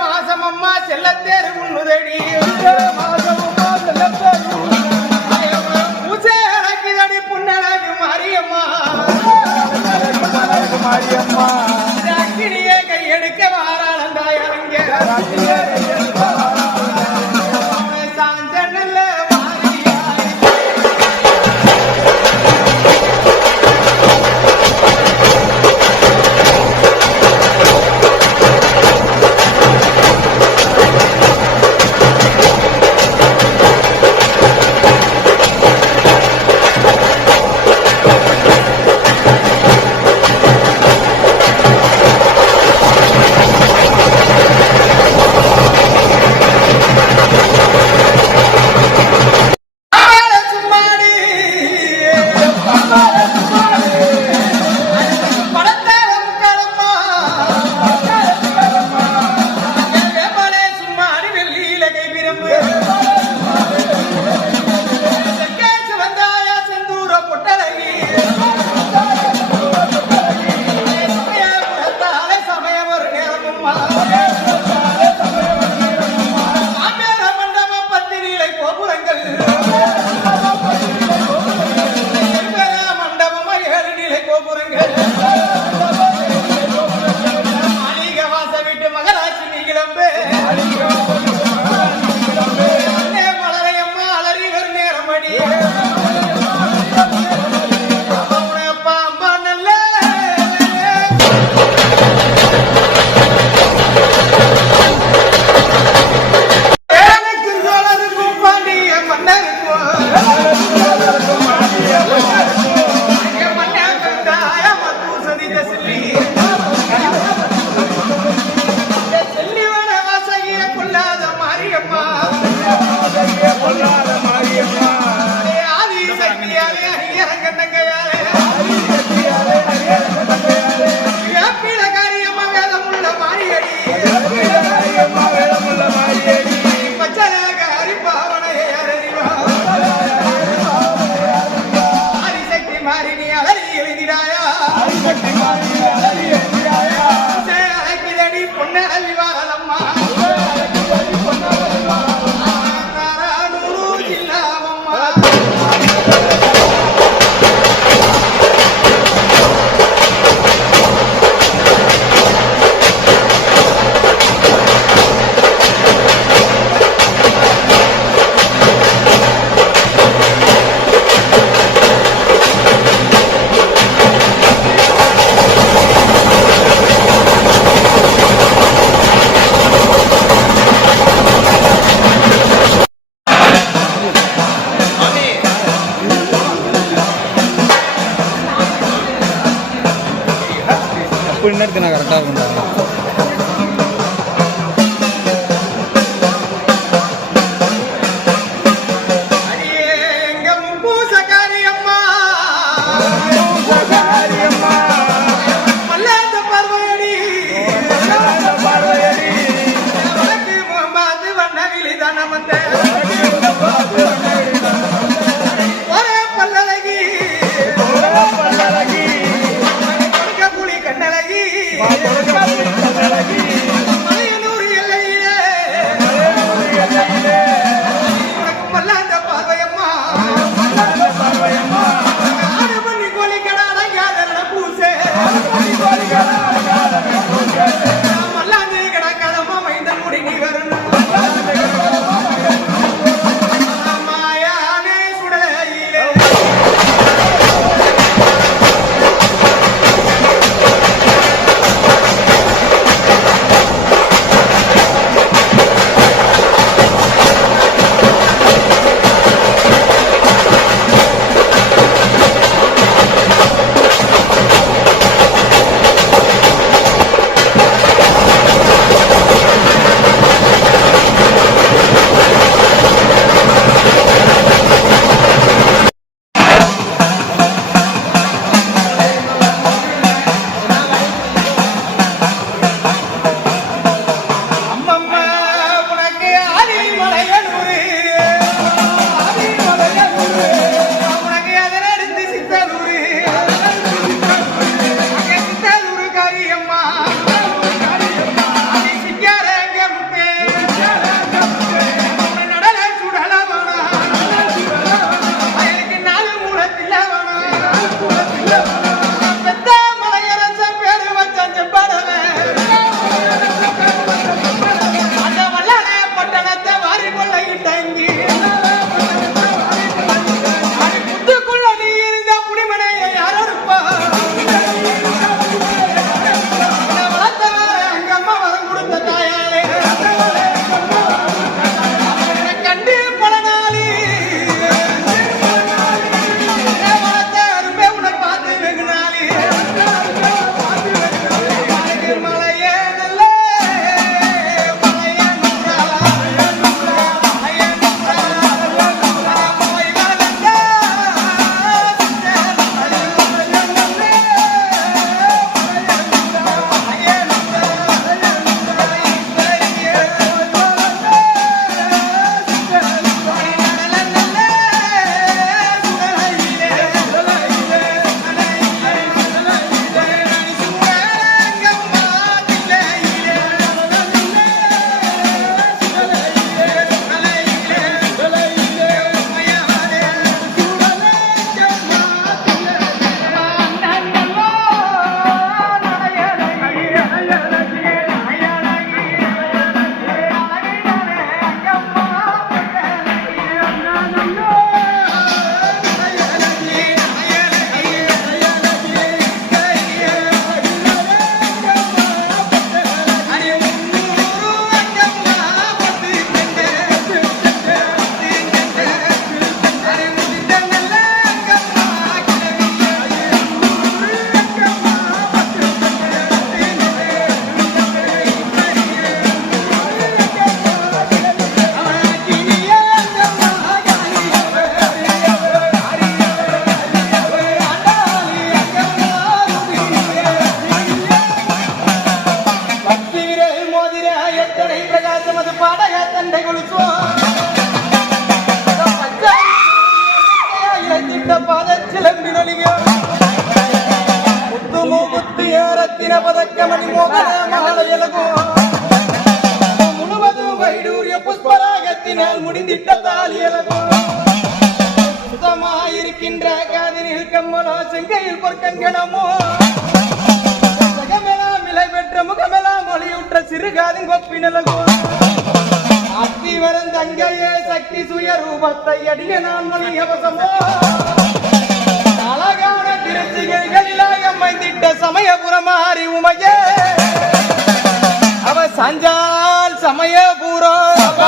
மாசம் அம்மா செல்லத்தேரு உண்ணுதடி. மாதமுமா செல்லத்தேரு பூசை அடக்கிதடி புண்ணழகு மாரியம்மா. மாரியம்மா கையெடுக்க வாராளந்தாய் Everybody கரத்தினால் முடிந்திட்டதால் இயலதோ சுத்தமாயிருக்கின்ற காதினில் கம்மலோ செங்கையில் பொற்கண்கணமோ? சகமெலாம் விலை பெற்ற முகமெல்லாம் மொழியுற்ற சிறுகாதின் கொப்பினலகோ அத்தி வரும் தங்கையே சக்தி சுய ரூபத்தை அடிய நான் மொழி அவசமோ? அழகான திருச்சிகைகளிலாக அமைந்திட்ட சமயபுரம் ஆறி உமையே. அவ சஞ்சால் சமயபுரம்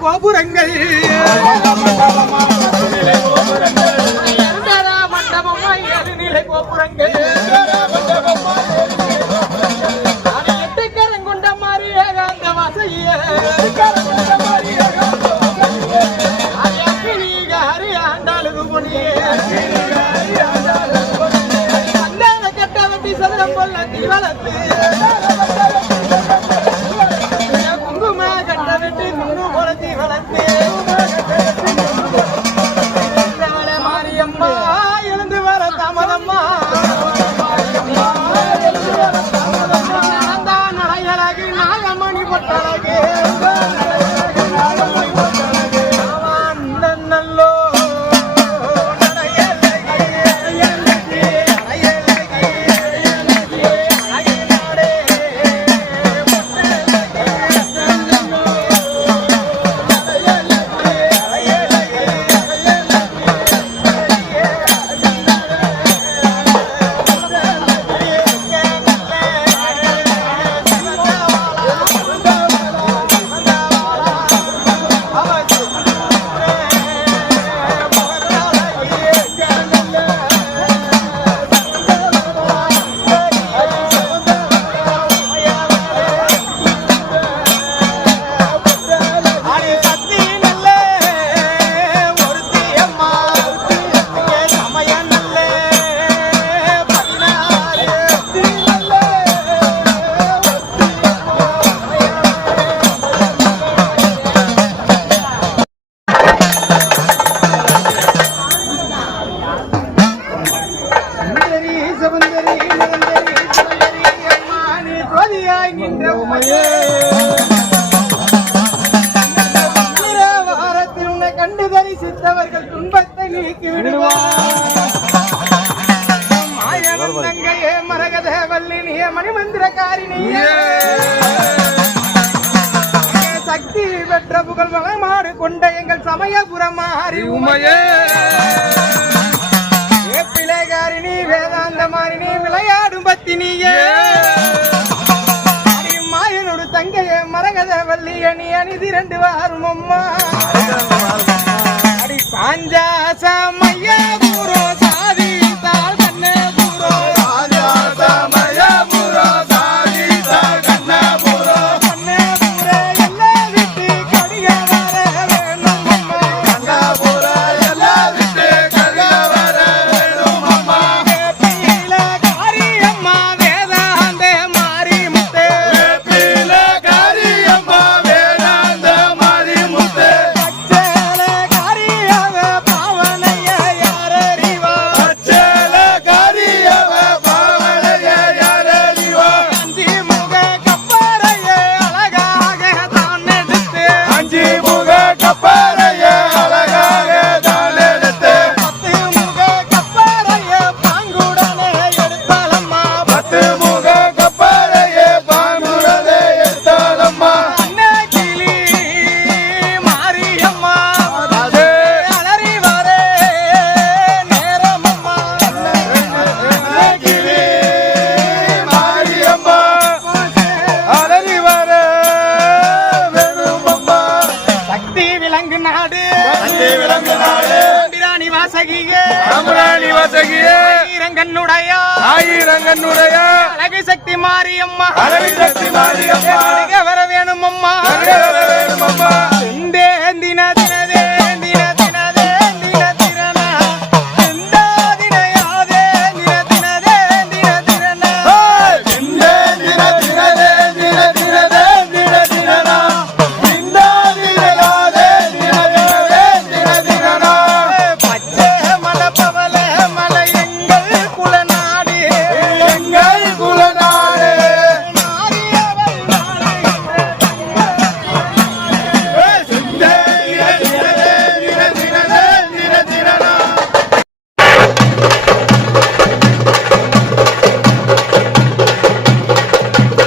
கோபுரங்கள் மாயவன் தங்கையே மரகத வல்லினியே மணிமந்திரக்காரிணியே சக்தி பெற்ற புகழ் வளமாடு கொண்ட எங்கள் சமயபுரம் மாறி உமையே. பிள்ளைகாரிணி வேதாந்த மாறினி விளையாடும் பத்தினியே மாயனோடு தங்கையே மரகத வள்ளி அணி அணி திரண்டு வாரும் அம்மா. அடி பாஞ்சாச மையா ஈரங்கண்ணுடைய ஆயிரங்கண்ணுடைய அழகு சக்தி மாரியம்மா அழகு சக்தி மாரியம்மா வர வேணும் அம்மா